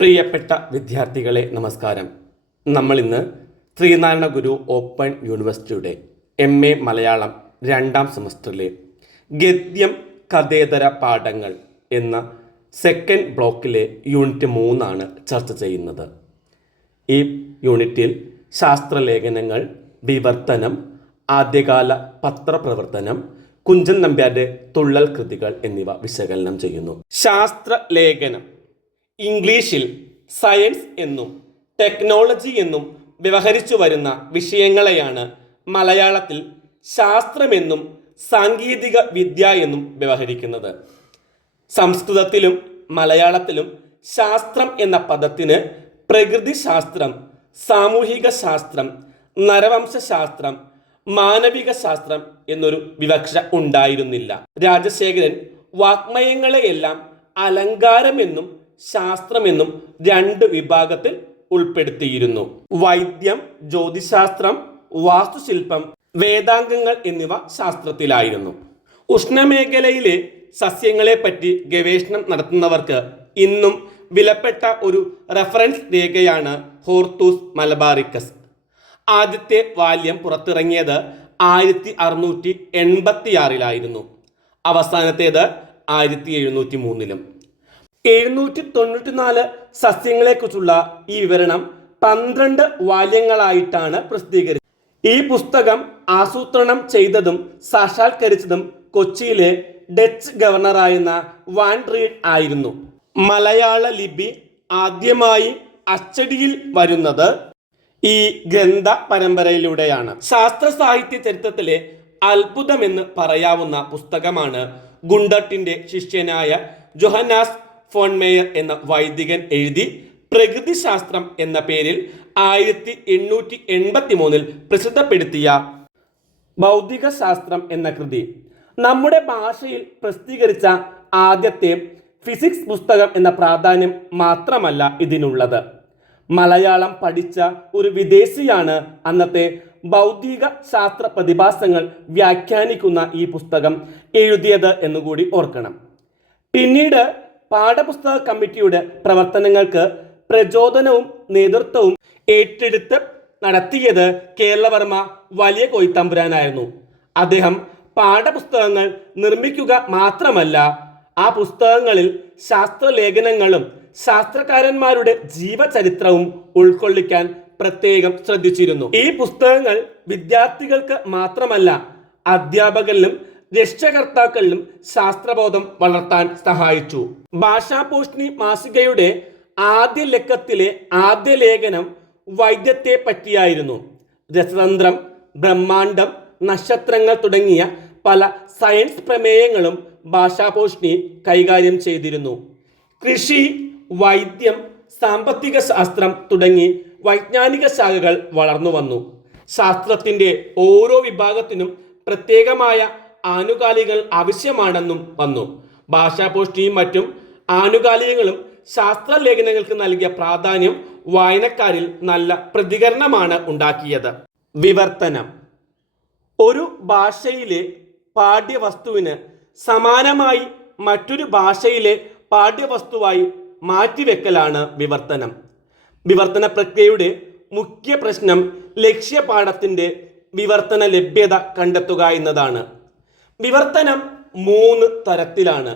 പ്രിയപ്പെട്ട വിദ്യാർത്ഥികളെ നമസ്കാരം. നമ്മൾ ഇന്ന് ശ്രീനാരായണ ഗുരു ഓപ്പൺ യൂണിവേഴ്സിറ്റിയുടെ എം എ മലയാളം രണ്ടാം സെമസ്റ്ററിലെ ഗദ്യം കഥേതര പാഠങ്ങൾ എന്ന സെക്കൻഡ് ബ്ലോക്കിലെ യൂണിറ്റ് മൂന്നാണ് ചർച്ച ചെയ്യുന്നത്. ഈ യൂണിറ്റിൽ ശാസ്ത്രലേഖനങ്ങൾ വിവർത്തനം ആദ്യകാല പത്രപ്രവർത്തനം കുഞ്ചൻ നമ്പ്യാരുടെ തുള്ളൽ കൃതികൾ എന്നിവ വിശകലനം ചെയ്യുന്നു. ശാസ്ത്രലേഖനം ഇംഗ്ലീഷിൽ സയൻസ് എന്നും ടെക്നോളജി എന്നും വ്യവഹരിച്ചു വരുന്ന വിഷയങ്ങളെയാണ് മലയാളത്തിൽ ശാസ്ത്രമെന്നും സാങ്കേതിക വിദ്യ എന്നും വ്യവഹരിക്കുന്നത്. സംസ്കൃതത്തിലും മലയാളത്തിലും ശാസ്ത്രം എന്ന പദത്തിന് പ്രകൃതി ശാസ്ത്രം സാമൂഹിക ശാസ്ത്രം നരവംശാസ്ത്രം മാനവിക ശാസ്ത്രം എന്നൊരു വിവക്ഷ ഉണ്ടായിരുന്നില്ല. രാജശേഖരൻ വാക്മയങ്ങളെയെല്ലാം അലങ്കാരമെന്നും ശാസ്ത്രമെന്നും രണ്ട് വിഭാഗത്തിൽ ഉൾപ്പെടുത്തിയിരുന്നു. വൈദ്യം ജ്യോതിശാസ്ത്രം വാസ്തുശില്പം വേദാംഗങ്ങൾ എന്നിവ ശാസ്ത്രത്തിലായിരുന്നു. ഉഷ്ണമേഖലയിലെ സസ്യങ്ങളെ പറ്റി ഗവേഷണം നടത്തുന്നവർക്ക് ഇന്നും വിലപ്പെട്ട ഒരു റെഫറൻസ് രേഖയാണ് ഹോർത്തൂസ് മലബാറിക്കസ്. ആദ്യത്തെ വാല്യം പുറത്തിറങ്ങിയത് ആയിരത്തി അറുന്നൂറ്റി എൺപത്തിയാറിലായിരുന്നു. അവസാനത്തേത് ആയിരത്തി എഴുന്നൂറ്റി മൂന്നിലും എഴുന്നൂറ്റി തൊണ്ണൂറ്റിനാല് സസ്യങ്ങളെക്കുറിച്ചുള്ള ഈ വിവരണം പന്ത്രണ്ട് വാല്യങ്ങളായിട്ടാണ് പ്രസിദ്ധീകരിച്ചത്. ഈ പുസ്തകം ആസൂത്രണം ചെയ്തതും സാക്ഷാത്കരിച്ചതും കൊച്ചിയിലെ ഡച്ച് ഗവർണറായിരുന്ന വാൻ റീഡ് ആയിരുന്നു. മലയാള ലിപി ആദ്യമായി അച്ചടിയിൽ വരുന്നത് ഈ ഗ്രന്ഥ പരമ്പരയിലൂടെയാണ്. ശാസ്ത്ര സാഹിത്യ ചരിത്രത്തിലെ അത്ഭുതമെന്ന് പറയാവുന്ന പുസ്തകമാണ് ഗുണ്ടട്ടിന്റെ ശിഷ്യനായ ജൊഹനാസ് ഫോൺമേയർ എന്ന വൈദികൻ എഴുതി പ്രകൃതിശാസ്ത്രം എന്ന പേരിൽ ആയിരത്തി എണ്ണൂറ്റി എൺപത്തി മൂന്നിൽ പ്രസിദ്ധപ്പെടുത്തിയ ഭൗതിക ശാസ്ത്രം എന്ന കൃതി. നമ്മുടെ ഭാഷയിൽ പ്രസിദ്ധീകരിച്ച ആദ്യത്തെ ഫിസിക്സ് പുസ്തകം എന്ന പ്രാധാന്യം മാത്രമല്ല ഇതിനുള്ളത്. മലയാളം പഠിച്ച ഒരു വിദേശിയാണ് അന്നത്തെ ഭൗതിക ശാസ്ത്ര പ്രതിഭാസങ്ങൾ വ്യാഖ്യാനിക്കുന്ന ഈ പുസ്തകം എഴുതിയത് എന്നുകൂടി ഓർക്കണം. പിന്നീട് പാഠപുസ്തക കമ്മിറ്റിയുടെ പ്രവർത്തനങ്ങൾക്ക് പ്രചോദനവും നേതൃത്വവും ഏറ്റെടുത്ത് നടത്തിയത് കേരളവർമ്മ വലിയ കൊയ്ത്തമ്പുരാനായിരുന്നു. അദ്ദേഹം പാഠപുസ്തകങ്ങൾ നിർമ്മിക്കുക മാത്രമല്ല ആ പുസ്തകങ്ങളിൽ ശാസ്ത്രലേഖനങ്ങളും ശാസ്ത്രകാരന്മാരുടെ ജീവചരിത്രവും ഉൾക്കൊള്ളിക്കാൻ പ്രത്യേകം ശ്രദ്ധിച്ചിരുന്നു. ഈ പുസ്തകങ്ങൾ വിദ്യാർത്ഥികൾക്ക് മാത്രമല്ല അധ്യാപകരിലും രക്ഷകർത്താക്കളിലും ശാസ്ത്രബോധം വളർത്താൻ സഹായിച്ചു. ഭാഷാപോഷ്ണി മാസികയുടെ ആദ്യ ലക്കത്തിലെ ആദ്യ ലേഖനം വൈദ്യത്തെ പറ്റിയായിരുന്നു. രസതന്ത്രം ബ്രഹ്മാണ്ഡം നക്ഷത്രങ്ങൾ തുടങ്ങിയ പല സയൻസ് പ്രമേയങ്ങളും ഭാഷാപോഷ്ണി കൈകാര്യം ചെയ്തിരുന്നു. കൃഷി വൈദ്യം സാമ്പത്തിക ശാസ്ത്രം തുടങ്ങി വൈജ്ഞാനിക ശാഖകൾ വളർന്നു വന്നു ശാസ്ത്രത്തിന്റെ ഓരോ വിഭാഗത്തിനും പ്രത്യേകമായ ആനുകാലികൾ ആവശ്യമാണെന്നും വന്നു. ഭാഷാപോഷ്ടിയും മറ്റും ആനുകാലികങ്ങളും ശാസ്ത്രലേഖനങ്ങൾക്ക് നൽകിയ പ്രാധാന്യം വായനക്കാരിൽ നല്ല പ്രതികരണമാണ് ഉണ്ടാക്കിയത്. വിവർത്തനം. ഒരു ഭാഷയിലെ പാഠ്യവസ്തുവിന് സമാനമായി മറ്റൊരു ഭാഷയിലെ പാഠ്യവസ്തുവായി മാറ്റിവെക്കലാണ് വിവർത്തനം. വിവർത്തന പ്രക്രിയയുടെ മുഖ്യ പ്രശ്നം ലക്ഷ്യപാഠത്തിന്റെ വിവർത്തന ലഭ്യത കണ്ടെത്തുക എന്നതാണ്. വിവർത്തനം മൂന്ന് തരത്തിലാണ്.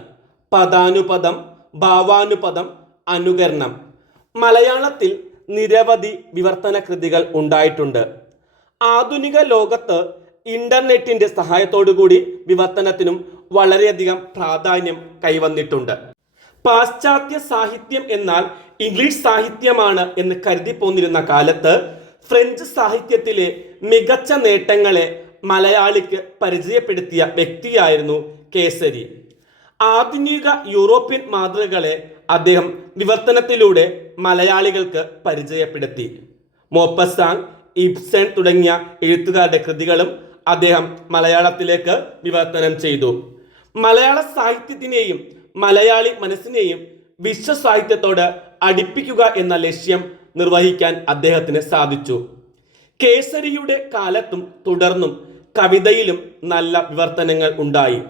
പദാനുപദം ഭാവാനുപദം അനുകരണം. മലയാളത്തിൽ നിരവധി വിവർത്തന കൃതികൾ ഉണ്ടായിട്ടുണ്ട്. ആധുനിക ലോകത്ത് ഇന്റർനെറ്റിന്റെ സഹായത്തോടുകൂടി വിവർത്തനത്തിനും വളരെയധികം പ്രാധാന്യം കൈവന്നിട്ടുണ്ട്. പാശ്ചാത്യ സാഹിത്യം എന്നാൽ ഇംഗ്ലീഷ് സാഹിത്യമാണ് എന്ന് കരുതി പോന്നിരുന്ന കാലത്ത് ഫ്രഞ്ച് സാഹിത്യത്തിലെ മികച്ച നേട്ടങ്ങളെ മലയാളിക്ക് പരിചയപ്പെടുത്തിയ വ്യക്തിയായിരുന്നു കേസരി. ആധുനിക യൂറോപ്യൻ മാതൃകകളെ അദ്ദേഹം വിവർത്തനത്തിലൂടെ മലയാളികൾക്ക് പരിചയപ്പെടുത്തി. മോപ്പസാങ് ഇബ്സൺ തുടങ്ങിയ എഴുത്തുകാരുടെ കൃതികളും അദ്ദേഹം മലയാളത്തിലേക്ക് വിവർത്തനം ചെയ്തു. മലയാള സാഹിത്യത്തിനെയും മലയാളി മനസ്സിനെയും വിശ്വസാഹിത്യത്തോട് അടുപ്പിക്കുക എന്ന ലക്ഷ്യം നിർവഹിക്കാൻ അദ്ദേഹത്തിന് സാധിച്ചു. കേസരിയുടെ കാലത്തും തുടർന്നും കവിതയിലും നല്ല വിവർത്തനങ്ങൾ ഉണ്ടായി.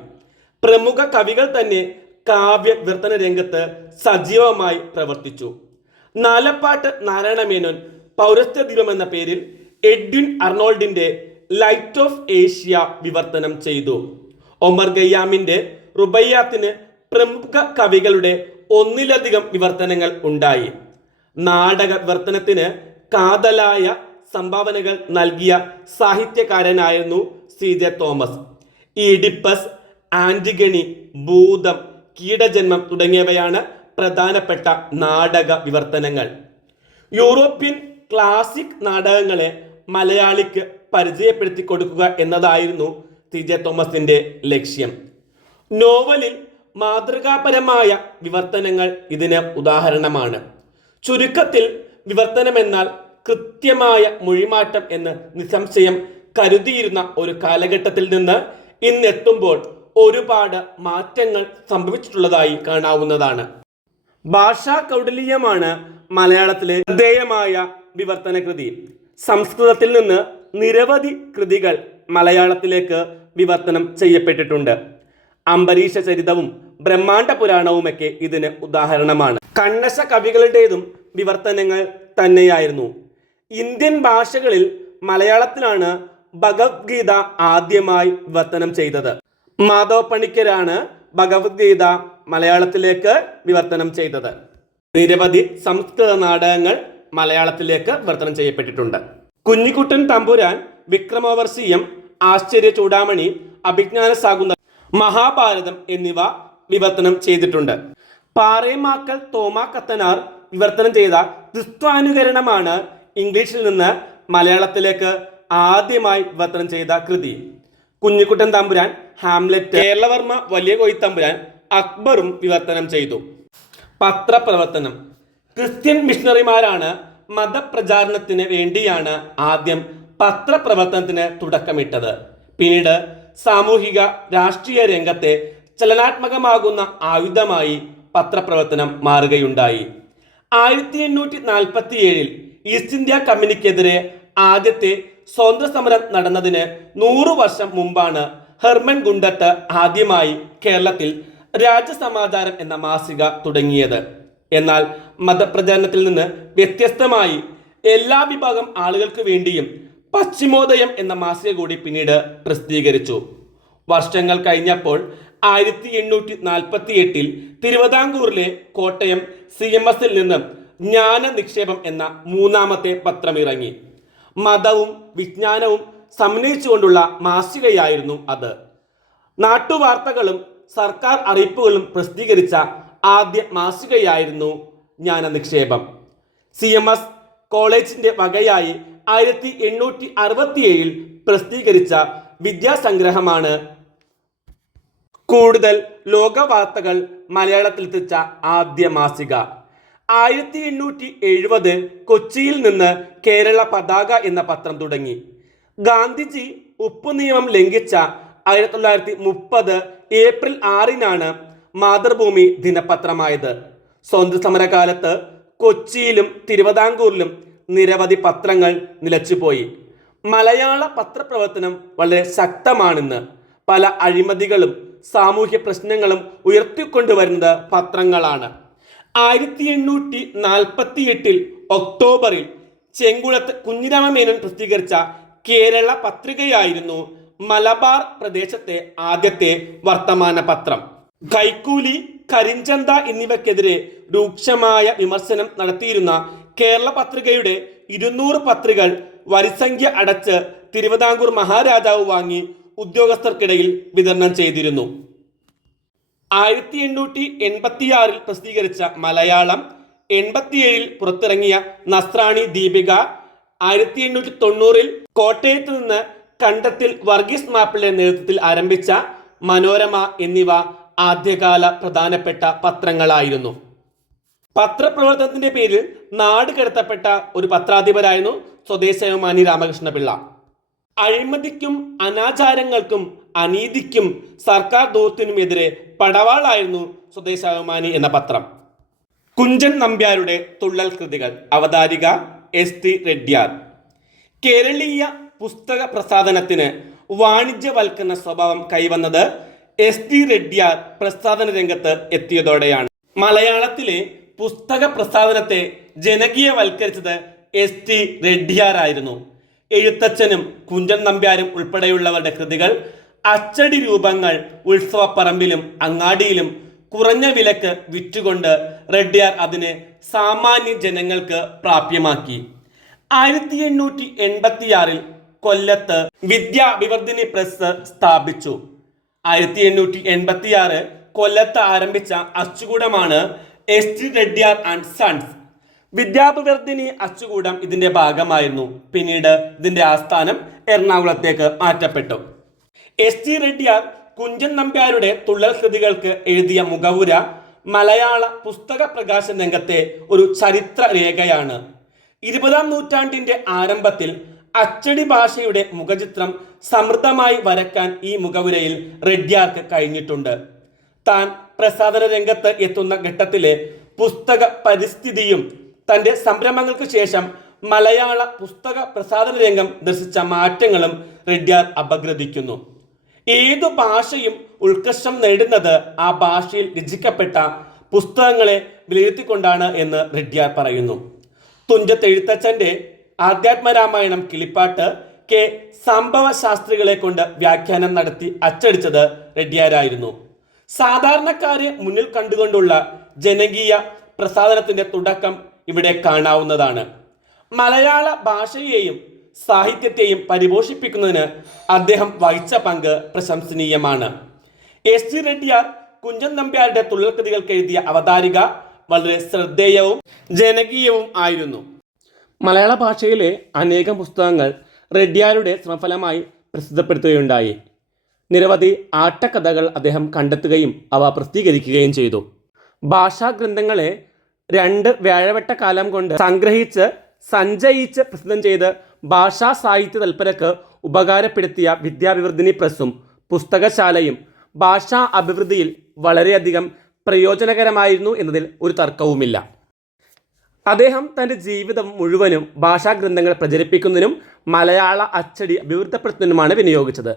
പ്രമുഖ കവികൾ തന്നെ കാവ്യ വിവർത്തന രംഗത്ത് സജീവമായി പ്രവർത്തിച്ചു. നാലപ്പാട്ട് നാരായണ മേനോൻ പൗരസ്ത്യ ദീപം എന്ന പേരിൽ എഡ്വിൻ അർണോൾഡിന്റെ ലൈറ്റ് ഓഫ് ഏഷ്യ വിവർത്തനം ചെയ്തു. ഒമർ ഗയ്യാമിന്റെ റുബയ്യാത്തിന് പ്രമുഖ കവികളുടെ ഒന്നിലധികം വിവർത്തനങ്ങൾ ഉണ്ടായി. നാടക വിവർത്തനത്തിന് കാതലായ സംഭാവനകൾ നൽകിയ സാഹിത്യകാരനായിരുന്നു C J Thomas. Oedipus Antigone ഭൂതം കീടജന്മം തുടങ്ങിയവയാണ് പ്രധാനപ്പെട്ട നാടക വിവർത്തനങ്ങൾ. യൂറോപ്യൻ ക്ലാസിക് നാടകങ്ങളെ മലയാളിക്ക് പരിചയപ്പെടുത്തി കൊടുക്കുക എന്നതായിരുന്നു ടി ജെ തോമസിന്റെ ലക്ഷ്യം. നോവലിൽ മാതൃകാപരമായ വിവർത്തനങ്ങൾ ഇതിന് ഉദാഹരണമാണ്. ചുരുക്കത്തിൽ വിവർത്തനം എന്നാൽ കൃത്യമായ മൊഴിമാറ്റം എന്ന് നിസ്സംശയം കരുതിയിരുന്ന ഒരു കാലഘട്ടത്തിൽ നിന്ന് ഇന്നെത്തുമ്പോൾ ഒരുപാട് മാറ്റങ്ങൾ സംഭവിച്ചിട്ടുള്ളതായി കാണാവുന്നതാണ്. ഭാഷാ കൗടലീയമാണ് മലയാളത്തിലെ ശ്രദ്ധേയമായ വിവർത്തന കൃതി. സംസ്കൃതത്തിൽ നിന്ന് നിരവധി കൃതികൾ മലയാളത്തിലേക്ക് വിവർത്തനം ചെയ്യപ്പെട്ടിട്ടുണ്ട്. അംബരീഷ ചരിതവും ബ്രഹ്മാണ്ട പുരാണവുമൊക്കെ ഇതിന് ഉദാഹരണമാണ്. കണ്ണശ കവികളുടേതും വിവർത്തനങ്ങൾ തന്നെയായിരുന്നു. ഇന്ത്യൻ ഭാഷകളിൽ മലയാളത്തിലാണ് ഭഗവത്ഗീത ആദ്യമായി വിവർത്തനം ചെയ്തത്. മാധവ പണിക്കരാണ് ഭഗവത്ഗീത മലയാളത്തിലേക്ക് വിവർത്തനം ചെയ്തത്. നിരവധി സംസ്കൃത നാടകങ്ങൾ മലയാളത്തിലേക്ക് വിവർത്തനം ചെയ്യപ്പെട്ടിട്ടുണ്ട്. കുഞ്ഞിക്കുട്ടൻ തമ്പുരാൻ വിക്രമവർഷീയം ആശ്ചര്യ ചൂടാമണി അഭിജ്ഞാന സാകുന്ത മഹാഭാരതം എന്നിവ വിവർത്തനം ചെയ്തിട്ടുണ്ട്. പാറേമാക്കൽ തോമാക്കത്തനാർ കത്തനാർ വിവർത്തനം ചെയ്ത ക്രിസ്ത്വാനുകരണമാണ് ഇംഗ്ലീഷിൽ നിന്ന് മലയാളത്തിലേക്ക് ആദ്യമായി വിവർത്തനം ചെയ്ത കൃതി. കുഞ്ഞിക്കുട്ടൻ തമ്പുരാൻ ഹാംലെറ്റ് കേരളവർമ്മ വലിയ കൊയ്ത്തമ്പുരാൻ അക്ബറും വിവർത്തനം ചെയ്തു. പത്രപ്രവർത്തനം. ക്രിസ്ത്യൻ മിഷണറിമാരാണ് മതപ്രചാരണത്തിന് വേണ്ടിയാണ് ആദ്യം പത്രപ്രവർത്തനത്തിന് തുടക്കമിട്ടത്. പിന്നീട് സാമൂഹിക രാഷ്ട്രീയ രംഗത്തെ ചലനാത്മകമാകുന്ന ആയുധമായി പത്രപ്രവർത്തനം മാറുകയുണ്ടായി. ആയിരത്തി എണ്ണൂറ്റി നാൽപ്പത്തി ഏഴിൽ ഈസ്റ്റ് ഇന്ത്യ കമ്പനിക്കെതിരെ ആദ്യത്തെ സ്വതന്ത്ര സമരം നടന്നതിന് നൂറു വർഷം മുമ്പാണ് ഹെർമൻ ഗുണ്ടട്ട് ആദ്യമായി കേരളത്തിൽ രാജ്യസമാചാരം എന്ന മാസിക തുടങ്ങിയത്. എന്നാൽ മതപ്രചാരണത്തിൽ നിന്ന് വ്യത്യസ്തമായി എല്ലാ വിഭാഗം ആളുകൾക്ക് വേണ്ടിയും പശ്ചിമോദയം എന്ന മാസിക കൂടി പിന്നീട് പ്രസിദ്ധീകരിച്ചു. വർഷങ്ങൾ കഴിഞ്ഞപ്പോൾ ആയിരത്തി എണ്ണൂറ്റി നാൽപ്പത്തി എട്ടിൽ തിരുവിതാംകൂറിലെ കോട്ടയം സി എം എസിൽ നിന്ന് ജ്ഞാന നിക്ഷേപം എന്ന മൂന്നാമത്തെ പത്രമിറങ്ങി. മതവും വിജ്ഞാനവും സമന്വയിച്ചുകൊണ്ടുള്ള മാസികയായിരുന്നു അത്. നാട്ടുവാർത്തകളും സർക്കാർ അറിയിപ്പുകളും പ്രസിദ്ധീകരിച്ച ആദ്യ മാസികയായിരുന്നു ജ്ഞാന നിക്ഷേപം സി എം എസ് കോളേജിന്റെ വകയായി ആയിരത്തി എണ്ണൂറ്റി അറുപത്തിയേഴിൽ പ്രസിദ്ധീകരിച്ച വിദ്യാസംഗ്രഹമാണ്. കൂടുതൽ ലോകവാർത്തകൾ മലയാളത്തിൽ എത്തിച്ച ആദ്യ മാസിക. ആയിരത്തി എണ്ണൂറ്റി എഴുപത് കൊച്ചിയിൽ നിന്ന് കേരള പതാക എന്ന പത്രം തുടങ്ങി. ഗാന്ധിജി ഉപ്പു നിയമം ലംഘിച്ച ആയിരത്തി തൊള്ളായിരത്തി മുപ്പത് ഏപ്രിൽ ആറിനാണ് മാതൃഭൂമി ദിനപത്രമായത്. സ്വാതന്ത്ര്യ സമരകാലത്ത് കൊച്ചിയിലും തിരുവിതാംകൂറിലും നിരവധി പത്രങ്ങൾ നിലച്ചുപോയി. മലയാള പത്രപ്രവർത്തനം വളരെ ശക്തമാണെന്ന് പല അഴിമതികളും സാമൂഹ്യ പ്രശ്നങ്ങളും ഉയർത്തിക്കൊണ്ടുവരുന്നത് പത്രങ്ങളാണ്. ആയിരത്തി എണ്ണൂറ്റി നാൽപ്പത്തി എട്ടിൽ ഒക്ടോബറിൽ ചെങ്കുളത്ത് കുഞ്ഞിരാമ മേനോൻ പ്രസിദ്ധീകരിച്ച കേരള പത്രികയായിരുന്നു മലബാർ പ്രദേശത്തെ ആദ്യത്തെ വർത്തമാന പത്രം കൈക്കൂലി കരിഞ്ചന്ത എന്നിവയ്ക്കെതിരെ രൂക്ഷമായ വിമർശനം നടത്തിയിരുന്ന കേരള പത്രികയുടെ ഇരുന്നൂറ് പത്രികൾ വരിസംഖ്യ അടച്ച് തിരുവിതാംകൂർ മഹാരാജാവ് വാങ്ങി ഉദ്യോഗസ്ഥർക്കിടയിൽ വിതരണം ചെയ്തിരുന്നു. ആയിരത്തി എണ്ണൂറ്റി എൺപത്തിയാറിൽ പ്രസിദ്ധീകരിച്ച മലയാളം എൺപത്തിയേഴിൽ പുറത്തിറങ്ങിയ നസ്രാണി ദീപിക ആയിരത്തി എണ്ണൂറ്റി തൊണ്ണൂറിൽ കോട്ടയത്ത് നിന്ന് കണ്ടത്തിൽ വർഗീസ് മാപ്പിളുടെ നേതൃത്വത്തിൽ ആരംഭിച്ച മനോരമ എന്നിവ ആദ്യകാല പ്രധാനപ്പെട്ട പത്രങ്ങളായിരുന്നു. പത്രപ്രവർത്തനത്തിന്റെ പേരിൽ നാട് കടത്തപ്പെട്ട ഒരു പത്രാധിപരായിരുന്നു സ്വദേശാഭിമാനി രാമകൃഷ്ണപിള്ള. അഴിമതിക്കും അനാചാരങ്ങൾക്കും അനീതിക്കും സർക്കാർ ദൗത്യത്തിനുമെതിരെ പടവാളായിരുന്നു സ്വദേശാഭിമാനി എന്ന പത്രം. കുഞ്ചൻ നമ്പ്യാരുടെ തുള്ളൽ കൃതികൾ. അവതാരിക എസ് ടി റെഡ്യാർ. കേരളീയ പുസ്തക പ്രസാധനത്തിന് വാണിജ്യവൽക്കരണ സ്വഭാവം കൈവന്നത് എസ് ടി റെഡ്യാർ പ്രസാധന രംഗത്ത് എത്തിയതോടെയാണ്. മലയാളത്തിലെ പുസ്തക പ്രസാധനത്തെ ജനകീയവൽക്കരിച്ചത് എസ് ടി റെഡ്ഡിയാരായിരുന്നു എഴുത്തച്ഛനും കുഞ്ചൻ നമ്പ്യാരും ഉൾപ്പെടെയുള്ളവരുടെ കൃതികൾ അച്ചടി രൂപങ്ങൾ ഉത്സവപ്പറമ്പിലും അങ്ങാടിയിലും കുറഞ്ഞ വിലക്ക് വിറ്റുകൊണ്ട് റെഡ്ഡിയാർ അതിനെ സാമാന്യ ജനങ്ങൾക്ക് പ്രാപ്യമാക്കി. ആയിരത്തി എണ്ണൂറ്റി എൺപത്തിയാറിൽ കൊല്ലത്ത് വിദ്യാഭിവർദ്ധിനി പ്രസ് സ്ഥാപിച്ചു. ആയിരത്തി എണ്ണൂറ്റി എൺപത്തിയാറ് കൊല്ലത്ത് ആരംഭിച്ച അച്ചുകൂടമാണ് S T Reddiar and sons. വിദ്യാഭിവർദ്ധിനി അച്ചുകൂടം ഇതിന്റെ ഭാഗമായിരുന്നു. പിന്നീട് ഇതിന്റെ ആസ്ഥാനം എറണാകുളത്തേക്ക് മാറ്റപ്പെട്ടു. എസ് ടി റെഡ്ഡിയാർ കുഞ്ചൻ നമ്പ്യാരുടെ തുള്ളൽ കൃതികൾക്ക് എഴുതിയ മുഖവുര മലയാള പുസ്തക പ്രകാശന രംഗത്തെ ഒരു ചരിത്ര രേഖയാണ്. ഇരുപതാം നൂറ്റാണ്ടിന്റെ ആരംഭത്തിൽ അച്ചടി ഭാഷയുടെ മുഖചിത്രം സമൃദ്ധമായി വരക്കാൻ ഈ മുഖവുരയിൽ റെഡ്ഡിയാർക്ക് കഴിഞ്ഞിട്ടുണ്ട്. താൻ പ്രസാദന രംഗത്ത് എത്തുന്ന ഘട്ടത്തിലെ പുസ്തക പരിസ്ഥിതിയും തന്റെ സംരംഭങ്ങൾക്ക് ശേഷം മലയാള പുസ്തക പ്രസാധന രംഗം ദർശിച്ച മാറ്റങ്ങളും റെഡ്യാർ അപഗ്രഥിക്കുന്നു. ഏതു ഭാഷയും ഉത്കർഷം നേടുന്നത് ആ ഭാഷയിൽ രചിക്കപ്പെട്ട പുസ്തകങ്ങളെ വിലയിരുത്തിക്കൊണ്ടാണ് എന്ന് റെഡ്യാർ പറയുന്നു. തുഞ്ചത്ത് എഴുത്തച്ഛന്റെ ആധ്യാത്മരാമായണം കിളിപ്പാട്ട് കെ സംഭവ ശാസ്ത്രികളെ കൊണ്ട് വ്യാഖ്യാനം നടത്തി അച്ചടിച്ചത് റെഡ്യാരായിരുന്നു. സാധാരണക്കാരെ മുന്നിൽ കണ്ടുകൊണ്ടുള്ള ജനകീയ പ്രസാദനത്തിന്റെ തുടക്കം ഇവിടെ കാണാവുന്നതാണ്. മലയാള ഭാഷയെയും സാഹിത്യത്തെയും പരിപോഷിപ്പിക്കുന്നതിന് അദ്ദേഹം വഹിച്ച പങ്ക് പ്രശംസനീയമാണ്. എസ് ജി റെഡ്ഡിയാർ കുഞ്ചൻ നമ്പ്യാരുടെ തുള്ളൽകൃതികൾക്ക് എഴുതിയ അവതാരിക വളരെ ശ്രദ്ധേയവും ജനകീയവും ആയിരുന്നു. മലയാള ഭാഷയിലെ അനേകം പുസ്തകങ്ങൾ റെഡ്ഡിയാരുടെ ശ്രമഫലമായി പ്രസിദ്ധപ്പെടുത്തുകയുണ്ടായി. നിരവധി ആട്ടക്കഥകൾ അദ്ദേഹം കണ്ടെത്തുകയും അവ പ്രസിദ്ധീകരിക്കുകയും ചെയ്തു. ഭാഷാ ഗ്രന്ഥങ്ങളെ രണ്ട് വ്യാഴവട്ട കാലം കൊണ്ട് സംഗ്രഹിച്ച് സഞ്ചയിച്ച് പ്രസിദ്ധം ചെയ്ത് ഭാഷാ സാഹിത്യ തൽപരക്ക് ഉപകാരപ്പെടുത്തിയ വിദ്യാഭിവൃദ്ധിനി പ്രസ്സും പുസ്തകശാലയും ഭാഷാ അഭിവൃദ്ധിയിൽ വളരെയധികം പ്രയോജനകരമായിരുന്നു എന്നതിൽ ഒരു തർക്കവുമില്ല. അദ്ദേഹം തന്റെ ജീവിതം മുഴുവനും ഭാഷാ ഗ്രന്ഥങ്ങൾ പ്രചരിപ്പിക്കുന്നതിനും മലയാള അച്ചടി അഭിവൃദ്ധിപ്പെടുത്തുന്നതിനുമാണ് വിനിയോഗിച്ചത്.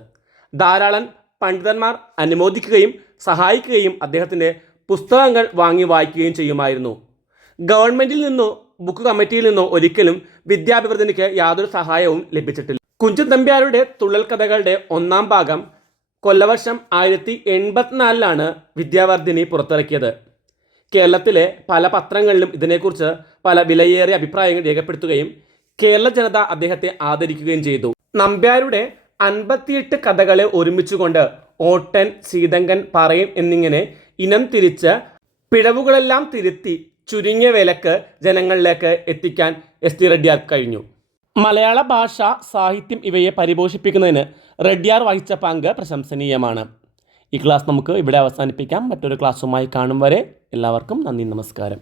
ധാരാളം പണ്ഡിതന്മാർ അനുമോദിക്കുകയും സഹായിക്കുകയും അദ്ദേഹത്തിന്റെ പുസ്തകങ്ങൾ വാങ്ങി വായിക്കുകയും ചെയ്യുമായിരുന്നു. ഗവൺമെന്റിൽ നിന്നോ ബുക്ക് കമ്മിറ്റിയിൽ നിന്നോ ഒരിക്കലും വിദ്യാഭിവൃദ്ധിക്ക് യാതൊരു സഹായവും ലഭിച്ചിട്ടില്ല. കുഞ്ചൻ തമ്പ്യാരുടെ തുള്ളൽ കഥകളുടെ ഒന്നാം ഭാഗം കൊല്ലവർഷം ആയിരത്തി എൺപത്തിനാലിലാണ് വിദ്യാവർദ്ധിനി പുറത്തിറക്കിയത്. കേരളത്തിലെ പല പത്രങ്ങളിലും ഇതിനെക്കുറിച്ച് പല വിലയേറിയ അഭിപ്രായങ്ങൾ രേഖപ്പെടുത്തുകയും കേരള ജനത അദ്ദേഹത്തെ ആദരിക്കുകയും ചെയ്തു. നമ്പ്യാരുടെ അൻപത്തിയെട്ട് കഥകളെ ഒരുമിച്ചുകൊണ്ട് ഓട്ടൻ സീതങ്കൻ പറയും എന്നിങ്ങനെ ഇനം തിരിച്ച് പിഴവുകളെല്ലാം തിരുത്തി ചുരുങ്ങിയ വിലക്ക് ജനങ്ങളിലേക്ക് എത്തിക്കാൻ എസ് ടി റെഡ്ഡിയാർ കഴിഞ്ഞു. മലയാള ഭാഷ സാഹിത്യം ഇവയെ പരിപോഷിപ്പിക്കുന്നതിന് റെഡ്ഡിയാർ വഹിച്ച പങ്ക് പ്രശംസനീയമാണ്. ഈ ക്ലാസ് നമുക്ക് ഇവിടെ അവസാനിപ്പിക്കാം. മറ്റൊരു ക്ലാസ്സുമായി കാണും വരെ എല്ലാവർക്കും നന്ദി നമസ്കാരം.